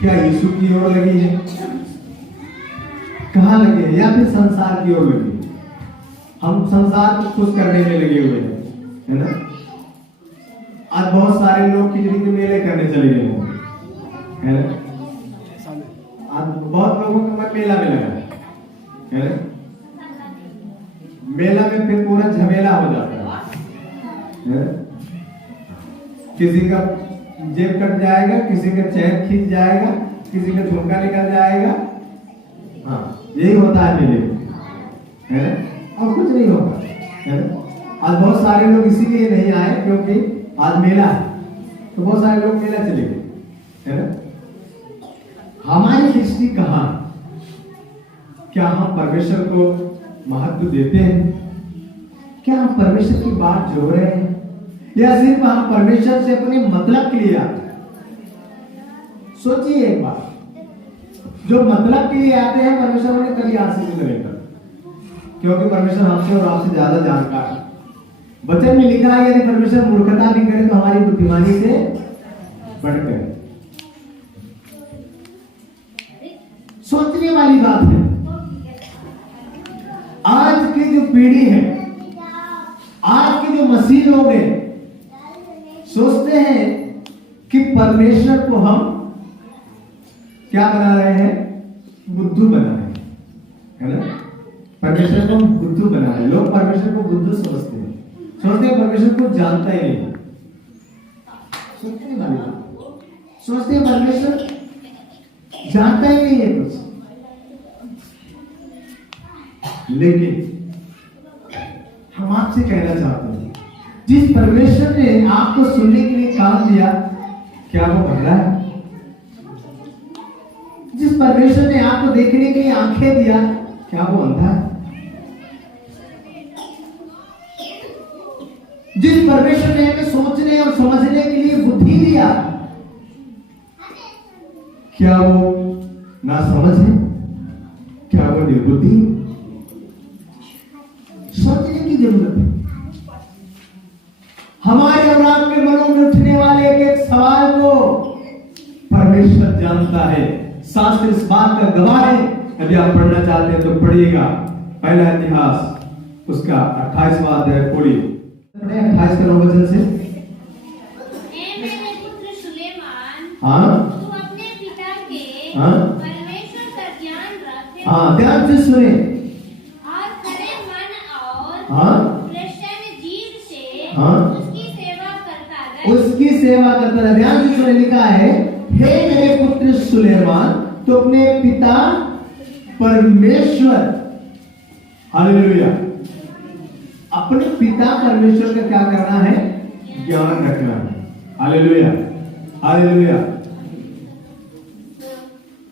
क्या यीशु की ओर लगी है? कहाँ लगी है? या फिर संसार की ओर लगी है? हम संसार को खुश करने में लगे हुए हैं, है ना? आज बहुत सारे लोग खिचड़ी के मेले करने चले गए होंगे, है ना? आज बहुत लोगों का मन मेला में लगा है ना? मेला में फिर पूरा झमेला हो जाता है। किसी का जेब कट जाएगा, किसी का चैन खींच जाएगा, किसी का झुमका निकल जाएगा। हाँ, यही होता है मेले में, है ना? और कुछ नहीं होगा, है ना? आज बहुत सारे लोग इसीलिए नहीं आए क्योंकि आज मेला है, तो बहुत सारे लोग मेला चले गए, है ना? हमारी दृष्टि कहाँ? क्या हम परमेश्वर को महत्व देते हैं? क्या हम परमेश्वर की बात जोड़ रहे हैं, या सिर्फ हम परमेश्वर से अपने मतलब के लिए आते हैं? सोचिए एक बात, जो मतलब के लिए आते हैं परमेश्वर उन्हें कभी आंसू नहीं करेगा, क्योंकि परमेश्वर हमसे और आपसे ज्यादा जानकार है। वचन में लिखा है यदि परमेश्वर मूर्खता भी करे तो हमारी बुद्धिमानी से बढ़कर। सोचने वाली बात है। आज की जो पीढ़ी है, आज के जो मसीह लोग हैं, सोचते हैं कि परमेश्वर को हम क्या बना रहे हैं? बुद्धू बना रहे हैं, है ना? परमेश्वर को हम बुद्धू बना रहे हैं। लोग परमेश्वर को बुद्धू समझते हैं, सोचते हैं परमेश्वर को जानता ही नहीं। सोचने वाली बात, सोचते हैं परमेश्वर जानता ही नहीं है कुछ। लेकिन हम आपसे कहना चाहते हैं, जिस परमेश्वर ने आपको सुनने के लिए काम दिया, क्या वो बंगला है? जिस परमेश्वर ने आपको देखने के लिए आंखें दिया, क्या वो अंधा है? जिस परमेश्वर ने हमें सोचने और समझने के लिए बुद्धि दिया, क्या वो ना समझ है? क्या वो निर्बुद्धि? सोचने की जरूरत है। हमारे और आपके मनों में उठने वाले एक एक सवाल को परमेश्वर जानता है। शास्त्र इस बात का गवाह है। यदि आप पढ़ना चाहते हैं तो पढ़िएगा पहला इतिहास उसका 28वां अध्याय पढ़िए। 28 का 9 वचन से। मेरे पुत्र सुलेमान, हाँ, तू अपने पिता के हाँ, परमेश्वर का ज्ञान रख। हाँ, ध्यान से सुने। और खरे मन और हाँ, प्रसन्न जीव से हाँ, उसकी सेवा करता रह। उसकी सेवा करता रहे। ध्यान से सुने, लिखा है, हे मेरे पुत्र सुलेमान, तो अपने पिता परमेश्वर, हालेलुया, अपने पिता परमेश्वर का क्या करना है? ज्ञान रखना है। Hallelujah, hallelujah.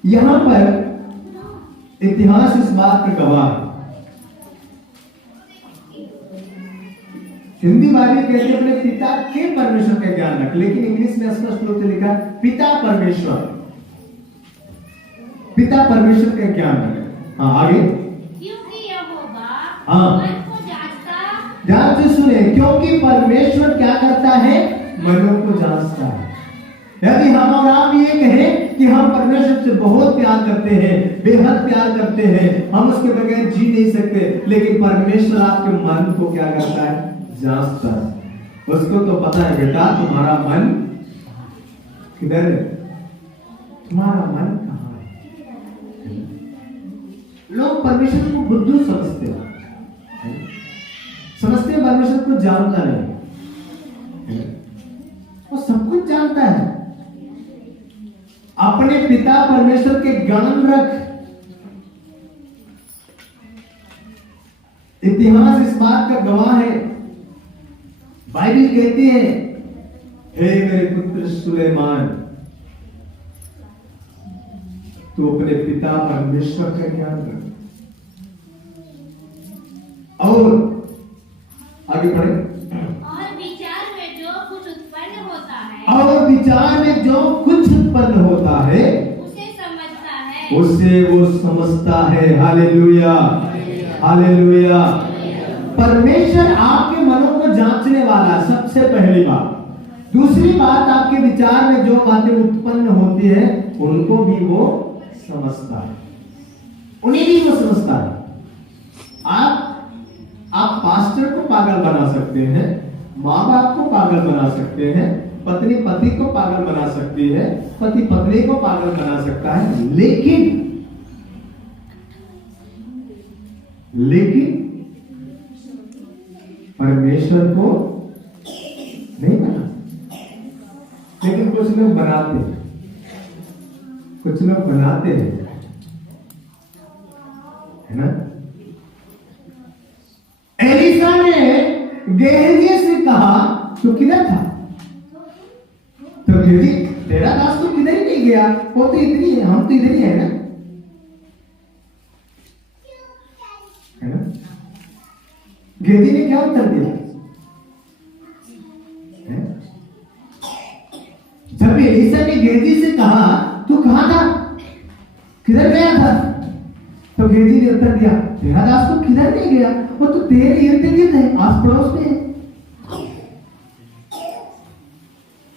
यहां पर इतिहास इस बात का गवाह है। हिंदी बाइबल कहती है अपने पिता के परमेश्वर का ज्ञान रख, लेकिन इंग्लिश में स्पष्ट रूप से लिखा है पिता परमेश्वर, पिता परमेश्वर का ज्ञान रख। हाँ, आगे। क्योंकि यहोवा हाँ, मन को जांचता। ध्यान से सुने, क्योंकि परमेश्वर क्या करता है? मनों को जांचता है। यदि हम और आप ये कहें कि हम परमेश्वर से बहुत प्यार करते हैं, बेहद प्यार करते हैं, हम उसके बगैर जी नहीं सकते, लेकिन परमेश्वर आपके मन को क्या करता है? जांचता है। उसको तो पता है बेटा तुम्हारा मन किधर है, तुम्हारा मन कहाँ है। लोग परमेश्वर को बुद्धू समझते हैं, समझते हैं परमेश्वर को जानता नहीं। वो सब कुछ जानता है। अपने पिता परमेश्वर के ज्ञान रख। इतिहास इस बात का गवाह है। बाइबल कहती है, हे मेरे पुत्र सुलेमान, तू अपने पिता परमेश्वर का ज्ञान रख। और आगे पढ़े। और विचार में जो कुछ उत्पन्न होता है, और विचार में जो कुछ उत्पन्न होता है, उसे समझता है, उसे वो समझता है। Hallelujah, hallelujah. परमेश्वर आपके मनों को जांचने वाला है, सबसे पहली बात। दूसरी बात, आपके विचार में जो बातें उत्पन्न होती है उनको भी वो समझता है, उन्हें भी वो समझता है। आप पास्टर को पागल बना सकते हैं, माँ बाप को पागल बना सकते हैं, पत्नी पति को पागल बना सकती है, पति पत्नी को पागल बना सकता है, लेकिन परमेश्वर को नहीं बना। लेकिन कुछ लोग बनाते हैं, कुछ लोग बनाते हैं, है ना। एलिसा ने गेहजी से कहा तू किधर था? तो गेहजी, तेरा दास तो किधर ही नहीं गया, वो तो इधर है, हम तो इधर ही है ना, है ना। गेहजी ने क्या उत्तर दिया? जब एलिसा ने गेहजी से कहा तू कहां था, किधर गया था, तो गेहजी ने उत्तर दिया तेरा दास तो किधर नहीं गया, वो तो तेरे इर्द गिर्द है, आस पड़ोस में है।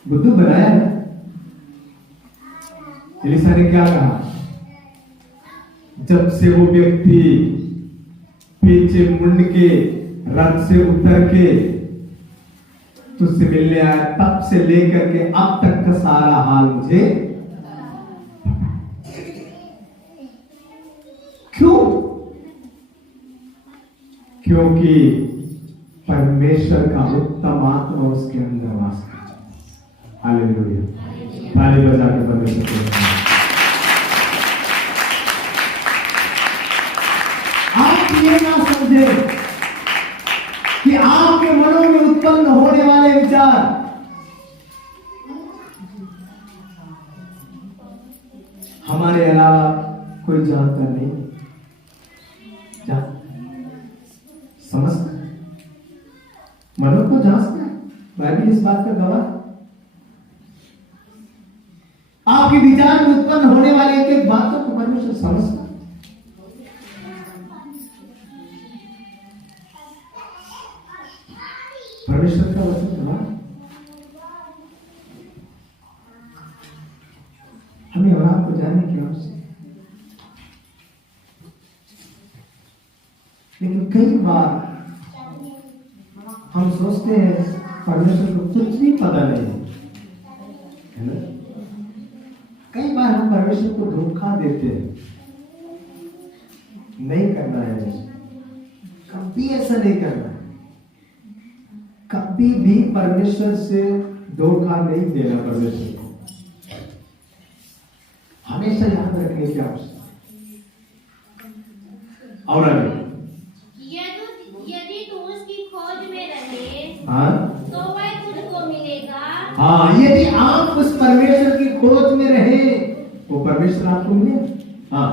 बुद्धू बनाया है। एलिसा ने क्या कहा? जब से वो व्यक्ति पीछे मुंड के रथ से उतर के तुझसे मिलने आया, तब से लेकर के अब तक का सारा हाल मुझे, क्यों? क्योंकि परमेश्वर का उत्तम आत्मा उसके अंदर वास करता है। हालेलुया, ताली बजा के परमेश्वर को। आप ये ना समझे कि आपके मनों में उत्पन्न होने वाले विचार हमारे अलावा कोई जानता नहीं, समझता, मनों को जांचता है। बाइबल इस बात का गवाह। आपके विचार में उत्पन्न होने वाले एक एक बातों को परमेश्वर समझता। परमेश्वर का वचन गवाह। हमें और आपको जानने की आवश्यकता, लेकिन कई बार हम सोचते हैं परमेश्वर को कुछ भी पता नहीं है ना। कई बार हम परमेश्वर को धोखा देते हैं। नहीं करना है, कभी ऐसा नहीं करना है। कभी भी परमेश्वर से धोखा नहीं देना। परमेश्वर को हमेशा याद रखने की आवश्यकता। और आगे, यदि तू उसकी खोज में रहे, हाँ, तो वह तुझको मिलेगा। हाँ, यदि आप उस परमेश्वर की खोज में रहे, वो परमेश्वर आपको मिलेगा। हाँ,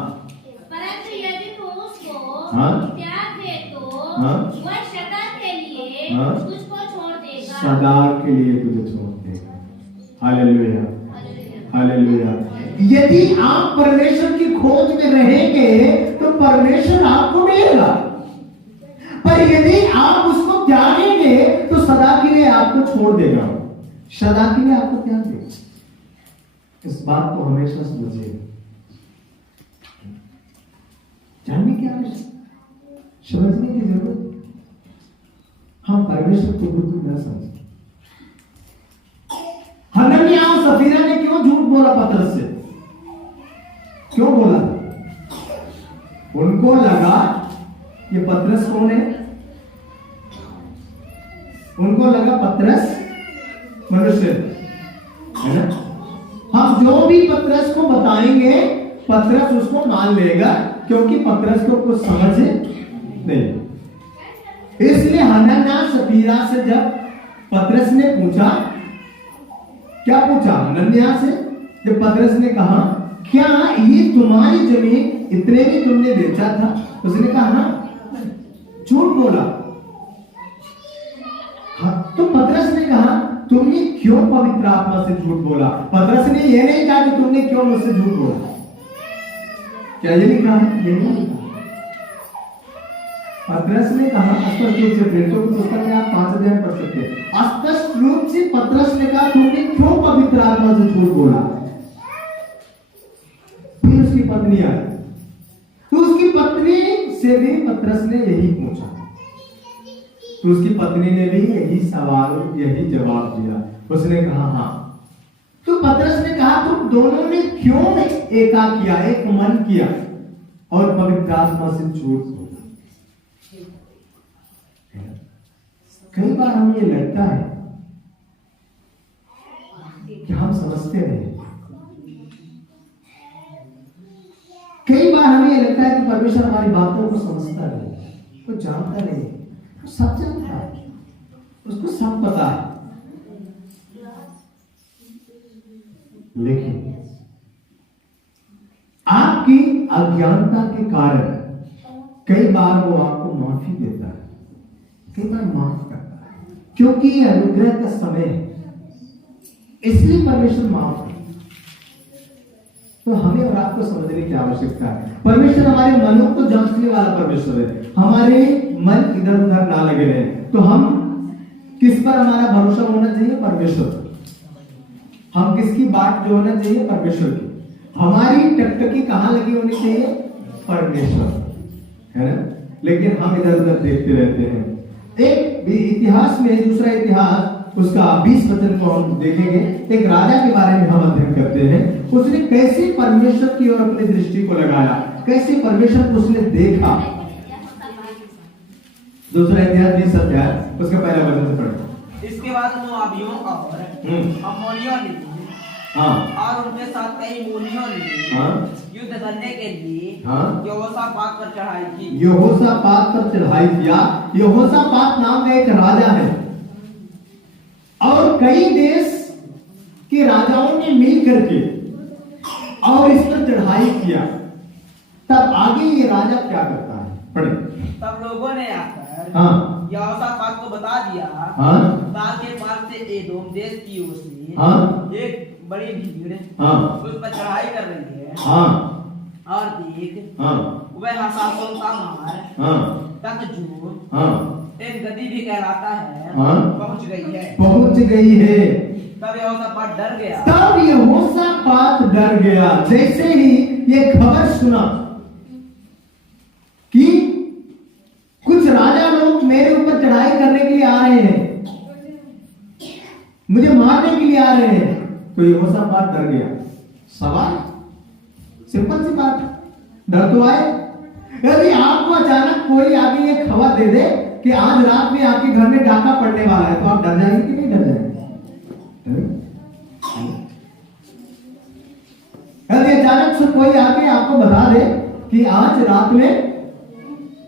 परंतु यदि तू उसको हाँ, त्याग दे तो हाँ, वह सदा के लिए हाँ, तुझको छोड़ देगा। सदा के लिए तुझे छोड़ देगा। Hallelujah, hallelujah. यदि आप परमेश्वर की खोज में रहेंगे तो परमेश्वर आपको मिलेगा, पर यदि आप उसको त्यागेंगे तो सदा के लिए आपको छोड़ देगा, सदा के लिए आपको त्याग देगा। इस बात को हमेशा समझिए, जानने की आवश्यकता, समझने की जरूरत। हम परमेश्वर को बुद्धू न समझे। हनन्याह और सफीरा ने क्यों झूठ बोला पतरस से? क्यों बोला? उनको लगा ये पतरस कौन है? उनको लगा पतरस मनुष्य है ना। हम जो भी पतरस को बताएंगे पतरस उसको मान लेगा, क्योंकि पतरस को कुछ समझ नहीं। इसलिए हनन्याह सफीरा से जब पतरस ने पूछा, क्या पूछा हनन्याह से? जब पतरस ने कहा क्या ये तुम्हारी जमीन इतने में तुमने बेचा था? उसने कहा हाँ, झूठ बोला। हाँ, तो पतरस ने कहा तुमने क्यों पवित्र आत्मा से झूठ बोला? पतरस ने यह नहीं कहा कि तुमने क्यों मुझसे झूठ बोला। क्या ये लिखा है? ये नहीं लिखा। पतरस ने कहा स्पष्ट रूप से, प्रेरितों की पुस्तक में आप 5 अध्याय पढ़ सकते हैं। स्पष्ट रूप से पतरस ने कहा तुमने क्यों पवित्र आत्मा से झूठ बोला? फिर उसकी पत्नी आई, तो उसकी पत्नी से भी पतरस ने यही पूछा, तो उसकी पत्नी ने भी यही सवाल यही जवाब दिया। उसने कहा हाँ। तो पतरस ने कहा तुम दोनों ने क्यों एका किया, एक मन किया और पवित्र आत्मा से झूठ बोला। कई बार हमें ये लगता है कि हम समझते नहीं, कई बार हमें ये लगता है कि परमेश्वर हमारी बातों को समझता नहीं, वो जानता नहीं, वो सब जानता है, उसको सब पता है। लेकिन आपकी अज्ञानता के कारण कई बार वो आपको माफी देता है, कई बार माफ करता है, क्योंकि ये अनुग्रह का समय है, इसलिए परमेश्वर माफ है। तो हमें और आपको समझने की आवश्यकता है, परमेश्वर हमारे मनों को जांचने वाला परमेश्वर है। हमारे मन इधर उधर ना लगे रहे, तो हम किस पर हमारा भरोसा होना चाहिए? परमेश्वर पर। हम किसकी बात जो होना चाहिए? परमेश्वर की। हमारी टकटकी कहां लगी होनी चाहिए? परमेश्वर, है ना? लेकिन हम इधर उधर देखते रहते हैं। एक इतिहास में, दूसरा इतिहास उसका 20 वचन को हम देखेंगे। एक राजा के बारे में हम अध्ययन करते हैं, उसने कैसे परमेश्वर की ओर अपनी दृष्टि को लगाया, कैसे परमेश्वर को उसने देखा। दूसरा इतिहास 20 अध्याय उसका पहला वचन से पढ़ो। इसके बाद मोआबियों और अम्मोनियों ने और उनके साथ कई मोनियों ने युद्ध करने के लिए यहोशापात पर चढ़ाई की। यहोशापात पर चढ़ाई किया। यहोशापात नाम का एक राजा है और कई देश के राजाओं ने मिल करके और इस पर चढ़ाई किया। तब आगे ये राजा क्या करता है? पढ़े। तब लोगों ने आकर यहोशापात को बता दिया तार के पार से एदोम देश की ओर से एक बड़ी भीड़ उस पर चढ़ाई कर रही है। और देख वह हसासोन का मार तक जो एक गदी भी कहलाता है पहुंच गई है। तब यहोशापात डर गया। तब यहोशापात डर गया जैसे ही ये खबर सुना कि कुछ राजा लोग मेरे ऊपर चढ़ाई करने के लिए आ रहे हैं, मुझे मारने के लिए आ रहे हैं, तो यहोशापात डर गया। सवाल सिंपल सी बात, डर तो आए। यदि आपको अचानक कोई आगे ये खबर दे दे कि आज रात में आपके घर में डाका पड़ने वाला है, तो आप डर जाएंगे कि नहीं डर जाएंगे? यदि अचानक से कोई आके आपको बता दे कि आज रात में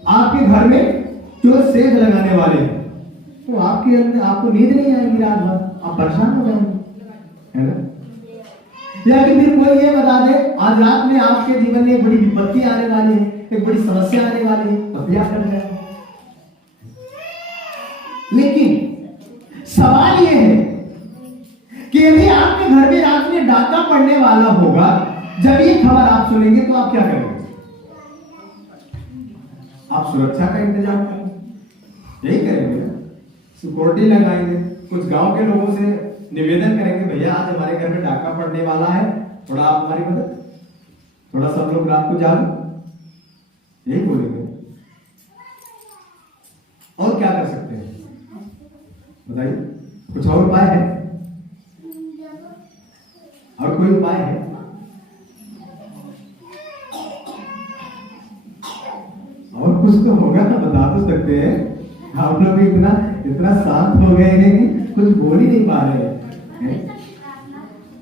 आपके घर में चोर सेंध लगाने वाले हैं, तो आपके अंदर आपको नींद नहीं आएगी रात भर, आप परेशान हो जाएंगे, है ना? या कि फिर कोई ये बता दे आज रात में आपके जीवन में एक बड़ी विपत्ति आने वाली है, एक बड़ी समस्या आने वाली है, तब क्या कर जाए। लेकिन सवाल ये है कि यदि आपके घर में रात में डाका पड़ने वाला होगा, जब ये खबर आप सुनेंगे तो आप क्या करेंगे? आप सुरक्षा का इंतजाम करेंगे, यही करेंगे, सिक्योरिटी लगाएंगे, कुछ गांव के लोगों से निवेदन करेंगे भैया आज हमारे घर में डाका पड़ने वाला है, थोड़ा आप हमारी मदद, थोड़ा सब लोग रात को जागो, यही बोलेंगे। और क्या कर सकते हैं बताइए? कुछ और उपाय है? और कोई उपाय है? और कुछ तो होगा ना, बता तो सकते हैं। आप लोग इतना शांत हो गए हैं कि कुछ बोल ही नहीं पा रहे हैं।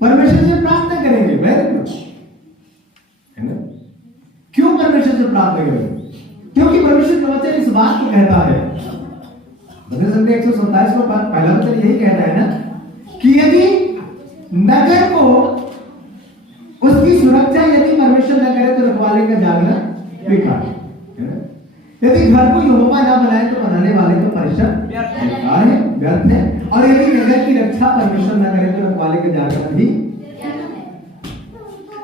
परमेश्वर से प्रार्थना करेंगे, वेरी गुड, है ना? क्यों परमेश्वर से प्रार्थना करेंगे? क्योंकि परमेश्वर का वचन इस बात को कहता है, भजन संख्या 127 में पहला वचन यही कहता है ना कि यदि नगर को उसकी सुरक्षा यदि परमेश्वर न करे तो रखवाले का जागना बेकार है ना? यदि घर को यहोवा ना बनाए तो बनाने वाले का परिश्रम बेकार है, व्यर्थ है। और यदि नगर की रक्षा परमेश्वर न करे तो रखवाले का जागना भी।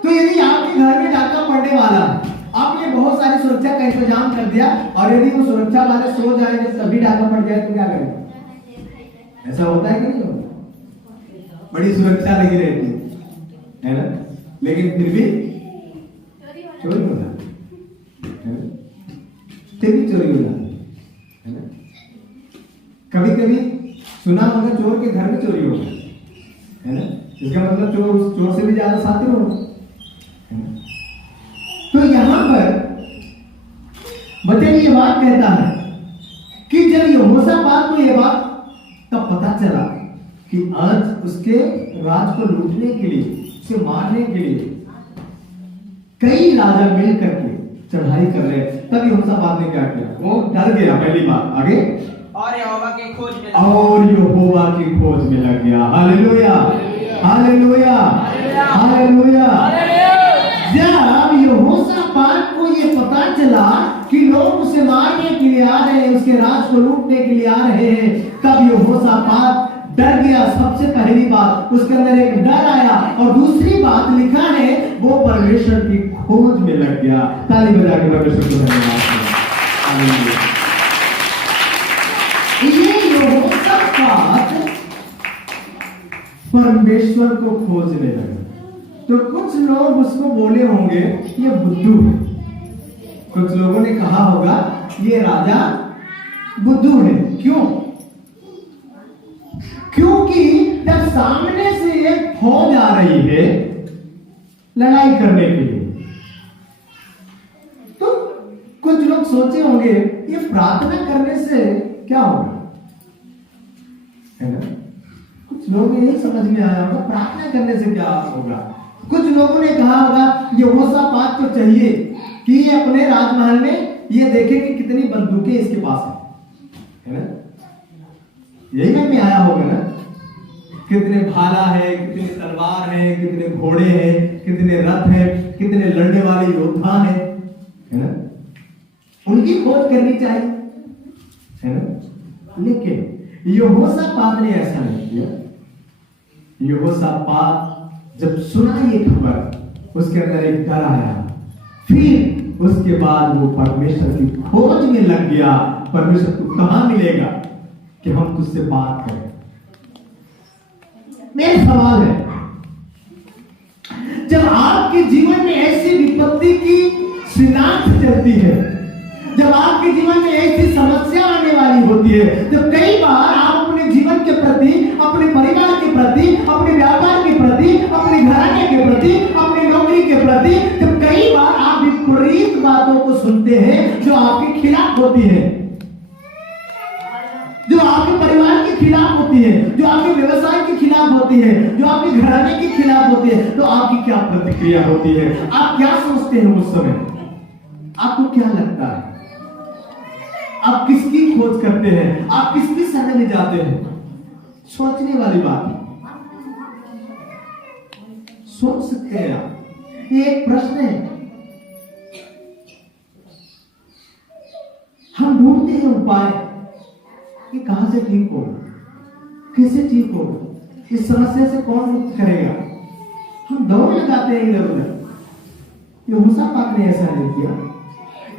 तो यदि आपके घर में डाका पड़ने वाला, आपने बहुत सारी सुरक्षा का इंतजाम कर दिया और यदि वो सुरक्षा वाले सो जाए जब तभी डाका पड़ जाए तो क्या करें? ऐसा होता है कि नहीं होता? बड़ी सुरक्षा लगी रहती है ना? लेकिन फिर भी चोरी हो जाती है ना? तेरी चोरी हो जाती है ना? कभी कभी सुना होगा चोर के घर में चोरी होगा, है ना? इसका मतलब चोर से भी ज्यादा शातिर होगा, है ना? तो यहां पर वचन ये बात कहता है कि जब यहोशापात को ये बात तब पता चला कि आज उसके राज को लूटने के लिए, उसे मारने के लिए कई राजा मिल करके चढ़ाई कर रहे, तब यहोशापात ने क्या किया? वो डर गया। पहली बात आगे, और यहोवा की खोज में लग गया। Hallelujah, hallelujah, hallelujah. जब यहोशापात को ये पता चला कि लोग उसे मारने के लिए आ रहे हैं, उसके राज को लूटने के लिए आ रहे हैं, तब यहोशापात डर गया। सबसे पहली बात उसके अंदर एक डर आया, और दूसरी बात लिखा है वो परमेश्वर की खोज में लग गया। ताली बजा के परमेश्वर को धन्यवाद करें। ये यहोशापात परमेश्वर को खोजने लगा। तो कुछ लोग उसको बोले होंगे ये बुद्धू है, कुछ लोगों ने कहा होगा ये राजा बुद्धू है। क्यों? क्योंकि जब सामने से एक फौज आ रही है लड़ाई करने के लिए, तो कुछ लोग सोचे होंगे ये प्रार्थना करने से क्या होगा, है ना? कुछ लोग यही समझ में आया होगा प्रार्थना करने से क्या होगा। कुछ लोगों ने कहा होगा यहोशापात को चाहिए कि ये अपने राजमहल में ये देखे कि कितनी बंदूकें इसके पास है ना? यही मन में आया होगा ना, कितने भाला है, कितने तलवार है, कितने घोड़े हैं, कितने रथ है, कितने लड़ने वाले योद्धा है ना? उनकी खोज करनी चाहिए, है ना? लेकिन यहोशापात ने ऐसा नहीं किया। यहोशापात जब सुना ये खबर, उसके अंदर एक डर आया, फिर उसके बाद वो परमेश्वर की खोज में लग गया। परमेश्वर को कहां मिलेगा कि हम तुझसे बात करें। मेरा सवाल है, जब आपके जीवन में ऐसी विपत्ति की शिनाख्त चलती है, जब आपके जीवन में ऐसी समस्या आने वाली होती है, तो कई बार आप अपने जीवन के प्रति, अपने परिवार के प्रति, अपने व्यापार के प्रति, अपने घराने के प्रति, अपनी नौकरी के प्रति, तो कई बार आप विपरीत बातों को सुनते हैं जो आपके खिलाफ होती है, जो आपके परिवार के खिलाफ होती है, जो आपके व्यवसाय के खिलाफ होती है, जो आपके घराने के खिलाफ होती है। तो आपकी क्या प्रतिक्रिया होती है? आप क्या सोचते हैं उस समय? आपको क्या लगता है? आप किसकी खोज करते हैं? आप किसकी शरण में जाते हैं? सोचने वाली बात है, सोच सकते हैं आप। ये एक प्रश्न है। हम ढूंढते हैं उपाय कि कहां से ठीक होगा, कैसे ठीक होगा, इस समस्या से कौन मुक्त करेगा। हम दौड़ लगाते हैं इधर उधर। यहोशापात ने ऐसा नहीं किया।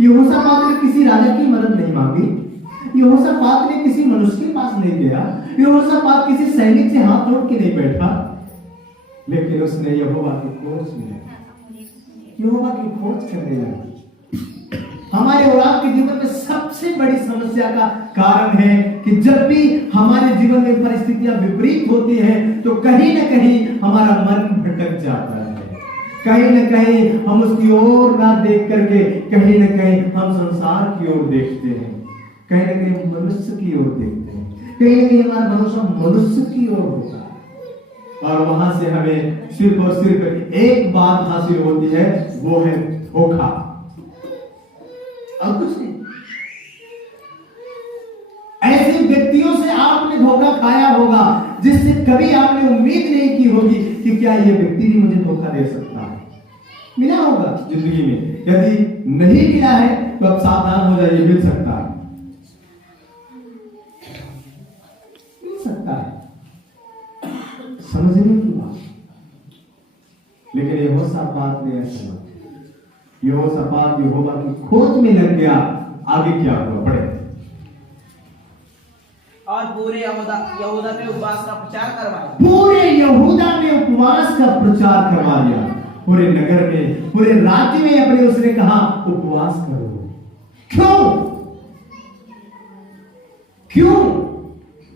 यहोशापात ने किसी राजा की मदद नहीं मांगी। यहोशापात ने किसी मनुष्य के पास नहीं गया। यहोशापात किसी सैनिक से हाथ जोड़ के नहीं बैठा, लेकिन उसने यहोवा की खोज में, यहोवा की खोज करने लगा। हमारे और आपके जीवन में सबसे बड़ी समस्या का कारण है कि जब भी हमारे जीवन में परिस्थितियां विपरीत होती हैं, तो कहीं ना कहीं हमारा मन भटक जाता है। कहीं ना कहीं हम उसकी ओर ना देख करके कहीं ना कहीं हम संसार की ओर देखते हैं, कहीं ना कहीं मनुष्य की ओर देखते हैं, कहीं ना कहीं हमारा भरोसा मनुष्य की ओर होता है। और वहां से हमें सिर्फ और सिर्फ एक बात हासिल होती है, वो है धोखा, और कुछ नहीं। ऐसे व्यक्तियों से आपने धोखा खाया होगा जिससे कभी आपने उम्मीद नहीं की होगी कि क्या ये व्यक्ति भी मुझे धोखा दे सकता है। मिला होगा जिंदगी में, यदि नहीं मिला है तो अब सावधान हो जाइए, मिल सकता है, मिल सकता है। समझने की बात। लेकिन यहोशापात ने ऐसा नहीं। यहोशापात यहोवा की खोज में लग गया। आगे क्या हुआ, पढ़े। और पूरे यहूदा में उपवास का प्रचार करवाया। पूरे यहूदा में उपवास का प्रचार करवा दिया। पूरे नगर में, पूरे राज्य में अपने उसने कहा उपवास करो। क्यों?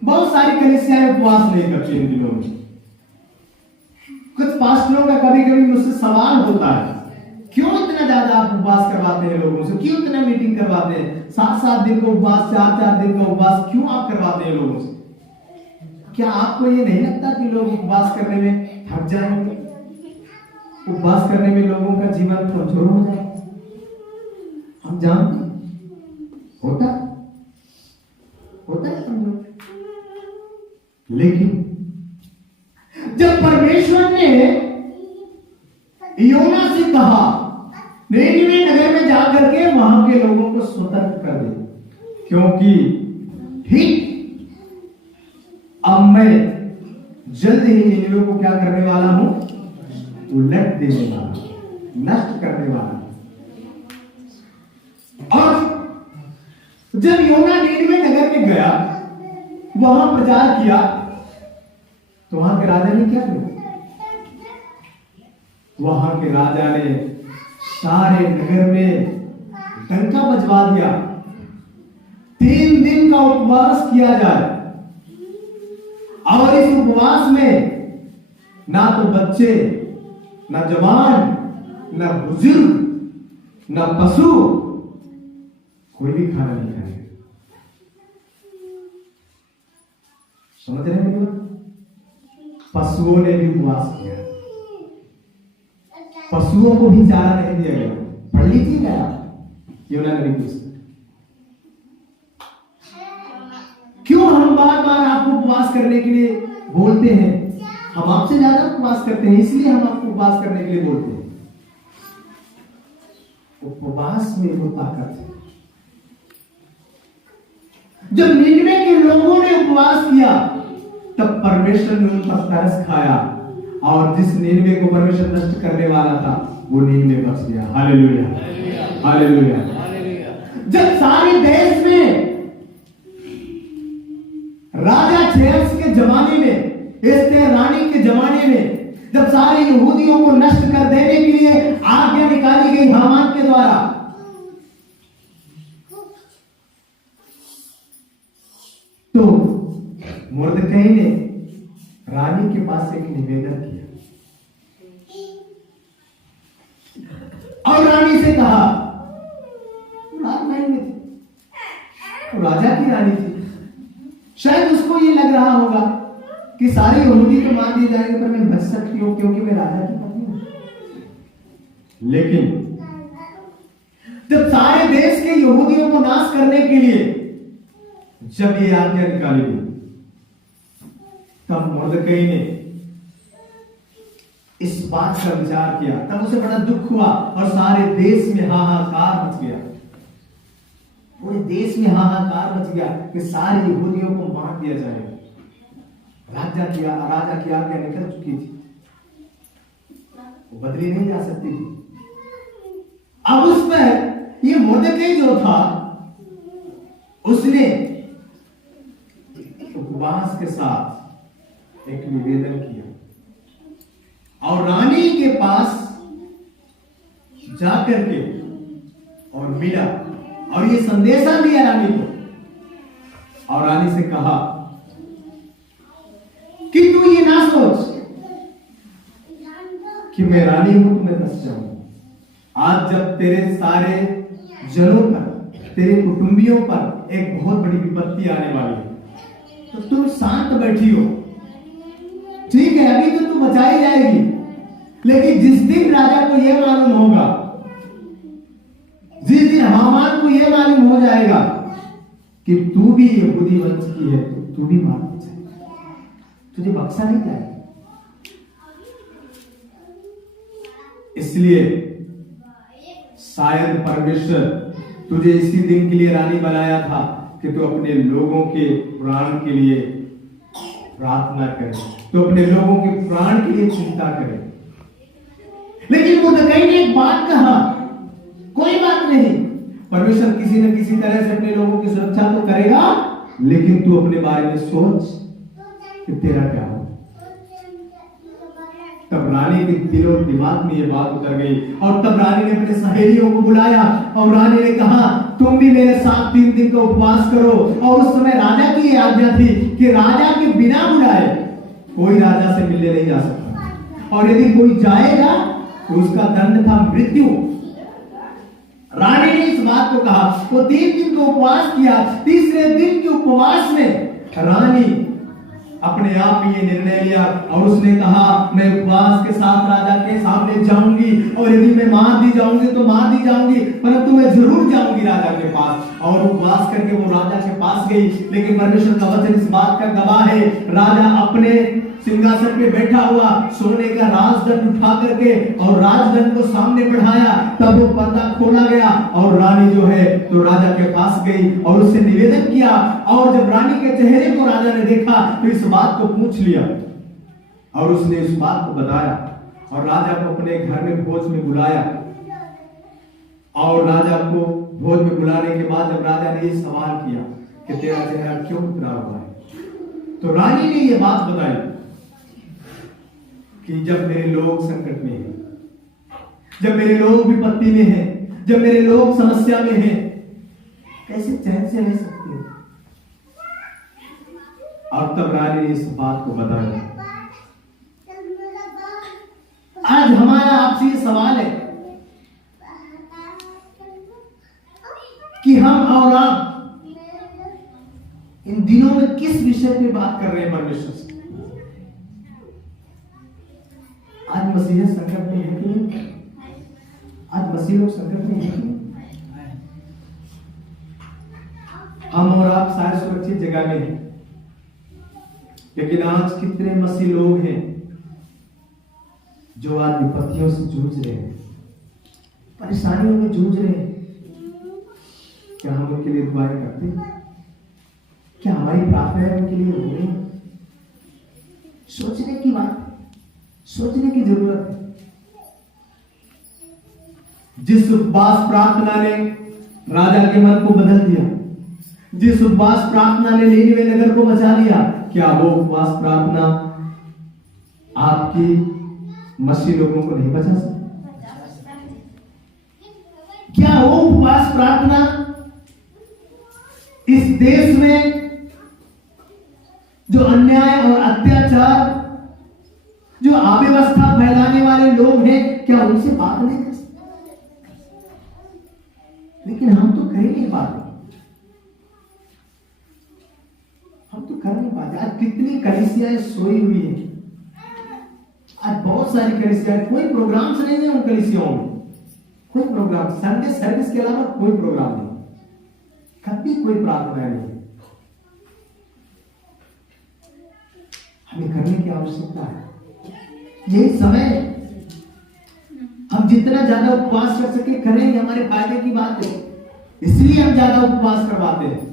बहुत सारी कलीसियाएं उपवास नहीं करती इन दिनों में। कुछ पास्टरों का कभी कभी मुझसे सवाल होता है, क्यों इतना ज्यादा आप उपवास करवाते हैं लोगों से, क्यों इतना मीटिंग करवाते हैं, 7-7 दिन का उपवास, 4-4 दिन का उपवास क्यों आप करवाते हैं लोगों से? क्या आपको ये नहीं लगता कि लोग उपवास करने में थक जाएंगे? उपवास करने में लोगों का जीवन कमजोर हो जाए? हम जानते होता है कमजोर। लेकिन जब परमेश्वर ने योना से कहा निनिवे नगर में जाकर के वहां के लोगों को सतर्क कर दे, क्योंकि ठीक अब मैं जल्द ही निनिवे को क्या करने वाला हूं, उलट देने वाला, नष्ट करने वाला। और जब योना निनिवे नगर में गया, वहां प्रचार किया, तो वहां के राजा ने क्या किया? वहां के राजा ने सारे नगर में डंका बजवा दिया, 3 दिन का उपवास किया जाए। और इस उपवास में ना तो बच्चे, ना जवान, ना बुजुर्ग, ना पशु, कोई भी खाना नहीं खाएगा। समझ रहे हैं? पशुओं ने भी उपवास किया, पशुओं को भी चारा नहीं दिया गया। पढ़ लीजिएगा योना नबी की पुस्तक। क्यों हम बार बार आपको उपवास करने के लिए बोलते हैं? हम आपसे ज्यादा उपवास करते हैं, इसलिए हम आपको उपवास करने के लिए बोलते हैं। उपवास में वो ताकत है। जब निनिवे के लोगों ने उपवास किया, तब परमेश्वर ने उन पर तरस खाया, और जिस निनिवे को परमेश्वर नष्ट करने वाला था, वो निनिवे बच गया। Hallelujah, hallelujah. जब सारे देश में राजा छेरस के जमाने में, एस्तेर रानी के जमाने में, जब सारे यहूदियों को नष्ट कर देने के लिए आज्ञा निकाली गई हामान के द्वारा, तो मुर्दकई ने रानी के पास एक निवेदन किया और रानी से कहा, राजा की रानी थी, शायद उसको ये लग रहा होगा कि सारे यहूदी तो मार दिए जाएंगे, पर मैं बच सकती हूँ क्योंकि मैं राजा की पत्नी हूं। लेकिन जब सारे देश के यहूदियों को नाश करने के लिए जब ये आज्ञा निकाली गई, तब मुर्दकई ने इस बात का विचार किया, तब उसे बड़ा दुख हुआ और सारे देश में हाहाकार मच गया। पूरे देश में हाहाकार मच गया कि सारे यहूदियों को मार दिया जाएगा। राजा की आज्ञा निकल चुकी थी, वो बदली नहीं जा सकती थी। अब उस पर ये मुर्दकई जो था, उसने उपवास के साथ एक निवेदन किया और रानी के पास जाकर के और मिला और ये संदेशा दिया रानी को, और रानी से कहा कि तू ये ना सोच कि मैं रानी हूं तो मैं बच जाऊंगा। आज जब तेरे सारे जनों पर, तेरे कुटुंबियों पर एक बहुत बड़ी विपत्ति आने वाली है, तो तुम शांत बैठी हो। ठीक है, अभी तो तू बचाई जाएगी, लेकिन जिस दिन राजा को यह मालूम होगा, जिस दिन हामान को यह मालूम हो जाएगा कि तू भी यहूदी वंश की है, तो तू भी मार दी जाएगी, तुझे बख्शा नहीं जाएगा। इसलिए शायद परमेश्वर तुझे इसी दिन के लिए रानी बनाया था कि तू अपने लोगों के प्राण के लिए प्रार्थना करे, तो अपने लोगों के प्राण के लिए चिंता करे। लेकिन मुर्दकई ने एक बात कहा, कोई बात नहीं, परमेश्वर किसी न किसी तरह से अपने लोगों की सुरक्षा तो करेगा, लेकिन तू अपने बारे में सोच कि तेरा क्या हो। तब रानी के दिलो दिमाग में ये बात उतर गई और तब रानी ने अपने सहेलियों को बुलाया और रानी ने कहा तुम भी मेरे साथ 3 दिन का उपवास करो। और उस समय राजा की आज्ञा थी कि राजा के बिना बुलाए कोई राजा से मिलने नहीं जा सकता, और यदि कोई जाएगा तो उसका दंड था मृत्यु। रानी ने इस बात को कहा, वो 3 दिन का उपवास किया। तीसरे दिन के उपवास में रानी अपने आप ही ये निर्णय लिया और उसने कहा मैं उपवास के साथ राजा के सामने जाऊंगी, और यदि मैं मार दी जाऊंगी तो मार दी जाऊंगी, परंतु मैं जरूर जाऊंगी राजा के पास। और उपवास करके वो राजा के पास गई। लेकिन परमेश्वर का वचन इस बात का गवाह है, राजा अपने सिंहासन पे बैठा हुआ सोने का राजदंड उठा करके और राजदंड को सामने बढ़ाया, तब वो पर्दा खोला गया और रानी जो है तो राजा के पास गई और उससे निवेदन किया। और जब रानी के चेहरे को राजा ने देखा तो इस बात को पूछ लिया और उसने इस बात को बताया और राजा को अपने घर में भोज में बुलाया। और राजा को भोज में बुलाने के बाद जब राजा ने ये सवाल किया कि तेरा चेहरा क्यों उतरा हुआ है, तो रानी ने ये बात बताई कि जब मेरे लोग संकट में हैं, जब मेरे लोग विपत्ति में हैं, जब मेरे लोग समस्या में हैं, कैसे चैन से रह सकते हैं। और तब रानी ने इस बात को बताया। आज हमारा आपसे ये सवाल है कि हम और आप इन दिनों में किस विषय पे बात कर रहे हैं परमेश्वर से। आज मसीह संकट में है कि नहीं? आज मसीह लोग संकट में है कि नहीं? हम और आप शायद सुरक्षित जगह में हैं, लेकिन आज कितने मसीह लोग हैं जो आज विपत्तियों से जूझ रहे हैं, परेशानियों में जूझ रहे हैं। क्या हम उनके लिए दुआएं करते हैं? क्या हमारी प्रार्थनाएं उनके लिए हो रही हैं? सोचने की बात, सोचने की जरूरत है। जिस उपवास प्रार्थना ने राजा के मन को बदल दिया, जिस उपवास प्रार्थना ने नीनिवे नगर को बचा लिया, क्या वो उपवास प्रार्थना आपकी मसीह लोगों को नहीं बचा सकती? क्या वो उपवास प्रार्थना इस देश में जो अन्याय और अत्याचार, जो अव्यवस्था फैलाने वाले लोग हैं, क्या उनसे बात नहीं कर सकते? लेकिन हम तो कर ही नहीं पाते, हम तो कर नहीं पाते। आज कितनी कलीसियाएं सोई हुई हैं, आज बहुत सारी कलीसियाएं, कोई प्रोग्राम नहीं है उन कलीसियाओं में, कोई प्रोग्राम, संडे सर्विस के अलावा कोई प्रोग्राम नहीं, कभी कोई प्रार्थना नहीं। हमें करने की आवश्यकता है। यही समय हम जितना ज्यादा उपवास कर सके करेंगे, हमारे फायदे की बात है। इसलिए हम ज्यादा उपवास करवाते हैं,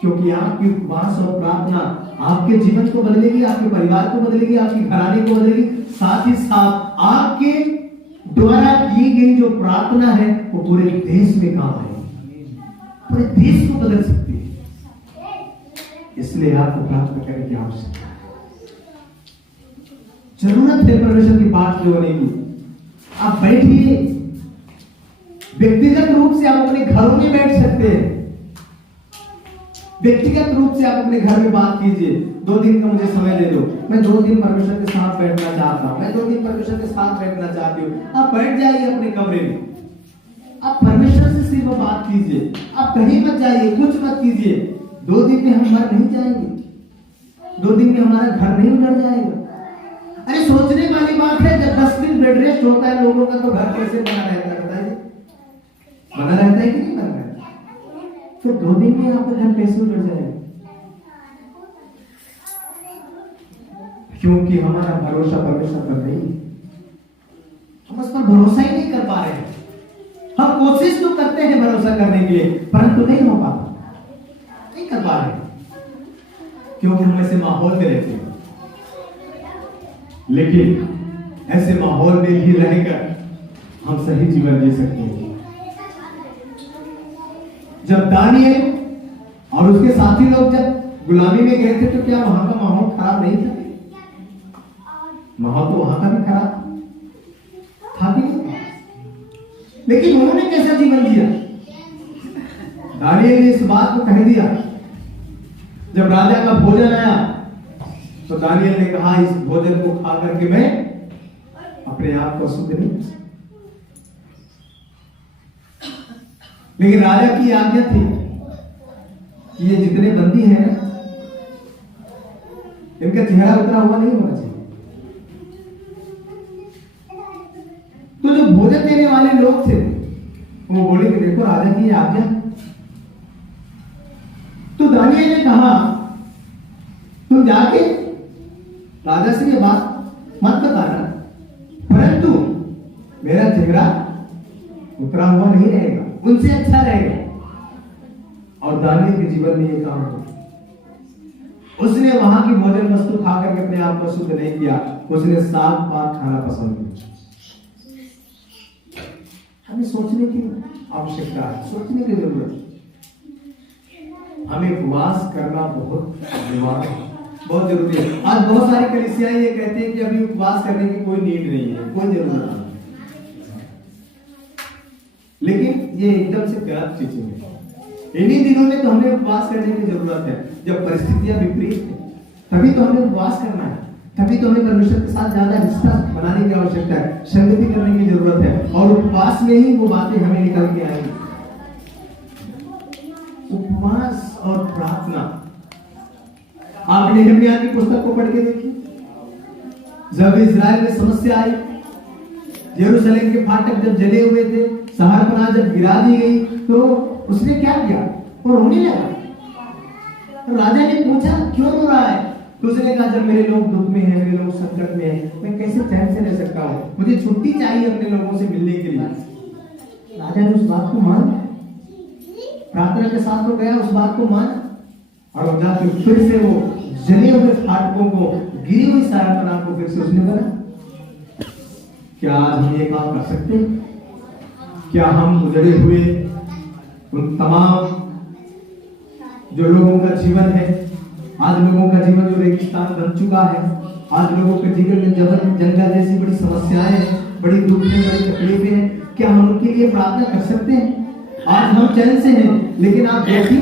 क्योंकि आपकी उपवास और प्रार्थना आपके जीवन को बदलेगी, आपके परिवार को बदलेगी, आपकी घराने को बदलेगी, साथ ही साथ आपके द्वारा की गई जो प्रार्थना है वो पूरे देश में काम आएगी, पूरे देश को बदल सकती है। इसलिए आपको प्रार्थना करने की आवश्यकता है, जरूरत है परमेश्वर की बात जो होने की। आप बैठिए, व्यक्तिगत रूप से आप अपने घरों में बैठ सकते हैं, व्यक्तिगत रूप से आप अपने घर में बात कीजिए। 2 दिन का मुझे समय दे दो, मैं 2 दिन परमेश्वर के साथ बैठना चाहता हूं, मैं 2 दिन परमेश्वर के साथ बैठना चाहती हूँ। आप बैठ जाइए अपने कमरे में, आप परमेश्वर से सिर्फ बात कीजिए, आप कहीं मत जाइए, कुछ मत कीजिए। 2 दिन में हम मर नहीं जाएंगे, 2 दिन में हमारा घर नहीं उजड़ जाएगा। अरे सोचने वाली बात है, जब 10 दिन बेड रेस्ट होता है लोगों का, तो घर कैसे बना रहता है बताइए? बना रहता है कि नहीं बना रहता? फिर 2 दिन में आपका घर कैसे उजड़ जाएगा? क्योंकि हमारा भरोसा परमेश्वर पर नहीं, हम उस पर भरोसा ही नहीं कर पा रहे हैं। हम कोशिश तो करते हैं भरोसा करने के लिए, परंतु नहीं हो पाता, नहीं कर पा रहे, क्योंकि हम ऐसे माहौल में रहते हैं। लेकिन ऐसे माहौल में भी रहकर हम सही जीवन जी सकते हैं। जब दानिएल और उसके साथी लोग जब गुलामी में गए थे, तो क्या वहां का माहौल खराब नहीं था? माहौल तो वहां का भी खराब था कि नहीं? लेकिन उन्होंने कैसा जीवन जिया? दानिएल ने इस बात को कह दिया। जब राजा का भोजन आया तो दानिएल ने कहा, इस भोजन को खा करके मैं अपने आप को शुद्ध नहीं। लेकिन राजा की आज्ञा थी कि ये जितने बंदी हैं इनका चेहरा उतना हुआ नहीं होना चाहिए। तो जो भोजन देने वाले लोग थे वो बोले कि देखो राजा की आज्ञा। तो दानिएल ने कहा, तुम जाके राजा से ये बात मत बताना, परंतु मेरा चेहरा उतरा हुआ नहीं रहेगा, उनसे अच्छा रहेगा। और दानिएल के जीवन में ये काम हो, उसने वहां की भोजन वस्तु खा करके अपने आप को शुद्ध नहीं किया, उसने साग पात खाना पसंद किया। हमें सोचने की आवश्यकता है, सोचने की जरूरत है। हमें उपवास करना बहुत अनिवार्य है, बहुत जरूरी है। आज बहुत सारी कलीसियाएं ये कहते हैं कि अभी उपवास करने की कोई नीड नहीं है, कोई जरूरत नहीं, लेकिन ये एकदम से गलत चीजें हैं। इन्हीं दिनों में तो हमें उपवास करने की जरूरत है, जब परिस्थितियां विपरीत है तभी तो हमें उपवास करना है, तभी तो हमें परमेश्वर के साथ ज्यादा रिश्ता बनाने की आवश्यकता है, संगति करने की जरूरत है, और उपवास में ही वो बातें हमें निकल के आएंगी। उपवास और प्रार्थना, आप यिर्मयाह की पुस्तक को पढ़ के देखिए। जब इजराइल में समस्या आई, यरूशलेम के फाटक जब जले हुए थे, शहरपनाह जब गिरा दी गई, तो उसने क्या किया? वो रोने लगा। तो राजा ने पूछा, क्यों रो रहा है? तो उसने कहा, जब मेरे लोग दुख में हैं, मेरे लोग संकट में हैं, मैं कैसे चैन से रह सकता हूँ, मुझे छुट्टी चाहिए अपने लोगों से मिलने के लिए। राजा ने उस बात को मान, प्रार्थना के साथ वो गया, उस बात को मान, और जाकर फिर से वो जले हुए फाटकों को, गिरी हुई शहरपनाह को फिर से उसने बना। क्या आज हम ये काम कर सकते हैं? क्या हम गुजरे हुए उन तमाम जो लोगों का जीवन है, आज लोगों का जीवन जो रेगिस्तान बन चुका है, आज लोगों के जीवन में जंगल जैसी बड़ी समस्याएं हैं, बड़ी दुख है, बड़ी तकलीफें हैं, क्या हम उनके लिए प्रार्थना कर सकते हैं? आज हम चैन से हैं, लेकिन आप देखिए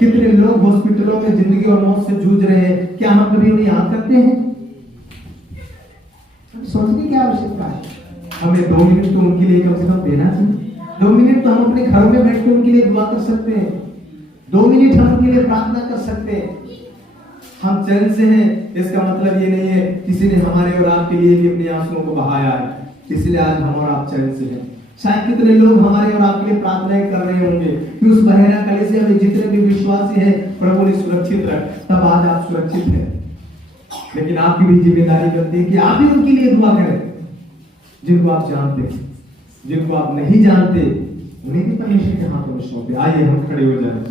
कितने लोग हॉस्पिटलों में जिंदगी और मौत से जूझ रहे हैं, क्या हम कभी उन्हें याद करते हैं? सोचने की आवश्यकता है। हमें 2 मिनट तो उनके लिए कम से कम देना चाहिए। 2 मिनट तो हम अपने घरों में बैठ के उनके लिए दुआ कर सकते हैं, 2 मिनट हम उनके लिए प्रार्थना कर सकते हैं। हम चैन से हैं, इसका मतलब ये नहीं है किसी ने हमारे और आपके लिए भी अपने आंसुओं को बहाया है, इसलिए आज हम और आप चैन से हैं। शायद कितने लोग हमारे और आपके लिए प्रार्थनाएं कर रहे होंगे कि उस बहरा कलीसिया में जितने भी विश्वासी हैं, प्रभु ने सुरक्षित रख, तब आज आप सुरक्षित हैं। लेकिन आपकी भी जिम्मेदारी बनती है कि आप भी उनके लिए दुआ करें, जिनको आप जानते हैं, जिनको आप नहीं जानते उन्हें भी परमेश्वर के हाथों में सौंपे। आइए हम खड़े हो जाएं।